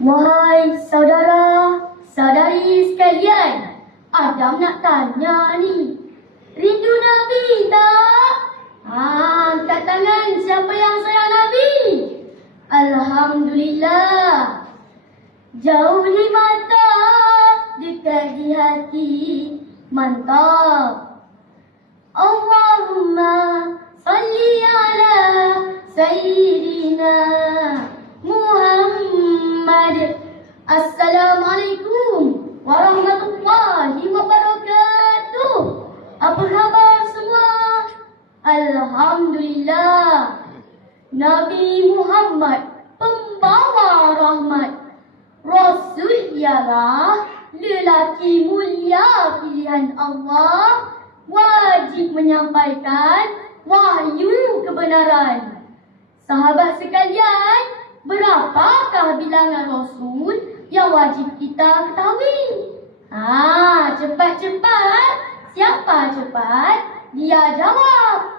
Wahai saudara-saudari sekalian, Adam nak tanya ni, rindu Nabi tak? Angkat tangan siapa yang sayang Nabi. Alhamdulillah. Jauh di mata, dekat di hati, mantap. Allahumma salli ala Sayyidina Muhammad. Assalamualaikum warahmatullahi wabarakatuh. Apa khabar semua? Alhamdulillah. Nabi Muhammad pembawa rahmat, Rasul ialah lelaki mulia pilihan Allah, wajib menyampaikan wahyu kebenaran. Sahabat sekalian, berapakah bilangan Rasul yang wajib kita ketahui? Cepat-cepat. Siapa cepat? Dia jawab.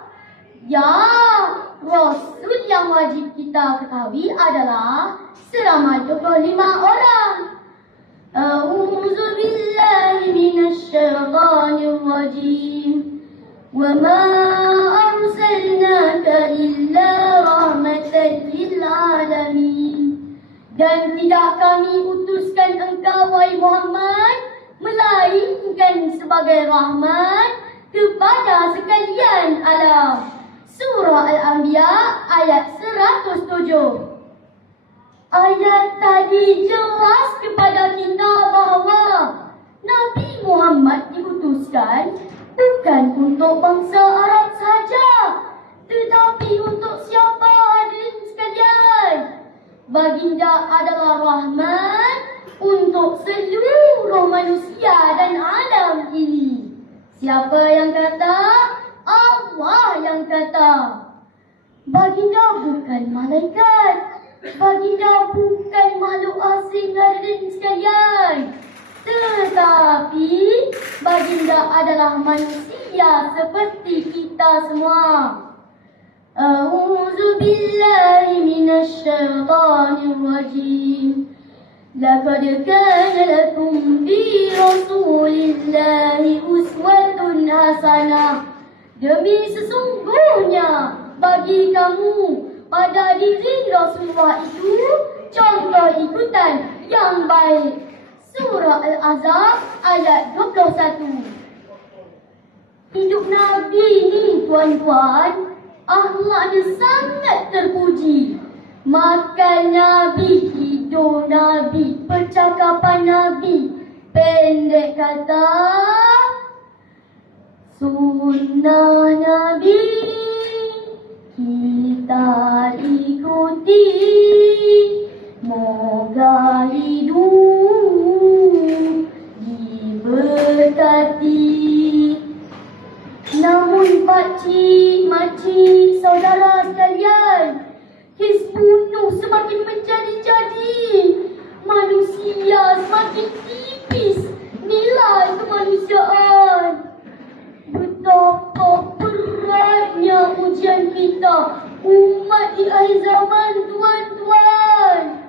Ya, Rasul yang wajib kita ketahui adalah seramai 25 orang. A'udzu billahi minasyaitonir rajim. Wa ma arsalnaka illa rahmatan lil alamin. Dan tidak kami utuskan engkau, wahai Muhammad, melainkan sebagai rahmat kepada sekalian alam. Surah Al-Anbiya ayat 107. Ayat tadi jelas kepada kita bahawa Nabi Muhammad diutuskan bukan untuk bangsa Arab sahaja, tetapi untuk siapa hadirin sekalian? Baginda adalah rahmat untuk seluruh manusia dan alam ini. Siapa yang kata? Allah yang kata. Baginda bukan malaikat. Baginda bukan makhluk asing, hadirin sekalian. Tetapi baginda adalah manusia seperti kita semua. A'udzu billahi minasyaitonir rajim. Laqad kana lakum fi rasulillahi uswatun hasanah. Demi sesungguhnya bagi kamu pada diri Rasulullah itu contoh ikutan yang baik. Surah Al-Ahzab ayat 21. Hidup Nabi ni tuan-tuan, akhlaknya sangat terpuji. Makan Nabi, tidur Nabi, percakapan Nabi. Pendek kata, sunnah Nabi kita ikuti, moga hidup diberkati. Namun pakcik, makcik, saudara sekalian, kes bunuh semakin menjadi-jadi. Manusia semakin tipis nilai kemanusiaan. Betapa beratnya ujian kita, umat di akhir zaman, tuan-tuan.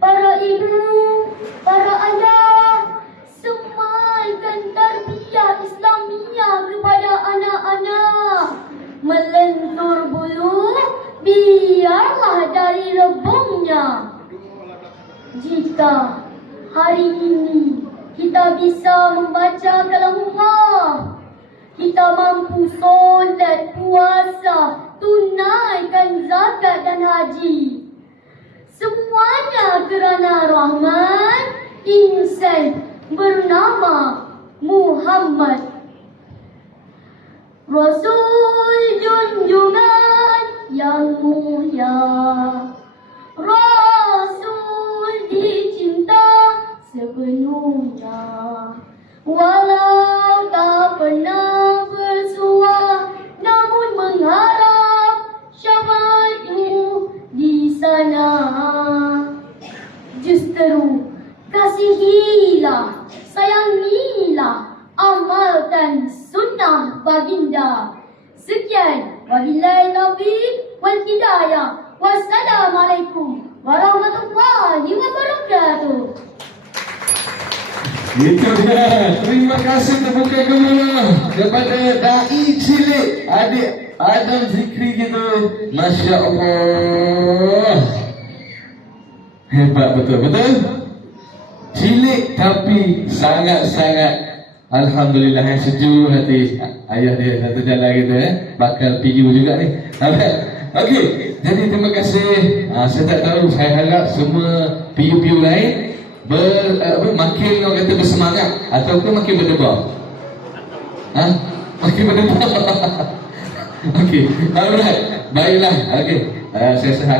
Para ibu, para ayah, semaikan tarbiyah Islamiah kepada anak-anak. Melentur bulu, biarlah dari rebungnya. Jika hari ini kita bisa membaca kalamullah, kita mampu solat, puasa, tunaikan zakat dan haji, semuanya kerana rahmat insan bernama Muhammad. Rasul junjungan yang mulia, Rasul dicinta sepenuhnya. Walau tak pernah bersuah, namun mengharap syafaatmu di sana. Justeru kasihilah, sayangilah, amalkan sunnah baginda. Sekian, wabillahi taufiq wal hidayah. Wassalamualaikum warahmatullahi wabarakatuh. Itu dia. Terima kasih terbuka gemuruh kepada Dai Cilik Adik Adam Zikri kita. Masya Allah. Hebat betul-betul. Cilik tapi sangat-sangat alhamdulillah yang sejuk hati. Ayah dia satu jalan gitu bakal PU juga ni. Okey, jadi terima kasih. Saya tak tahu, saya harap semua PU-PU lain makin orang kata bersemangat ataupun makin berdebar. Makin berdebar. Okey, alright. Baiklah. Okey. Saya sehat.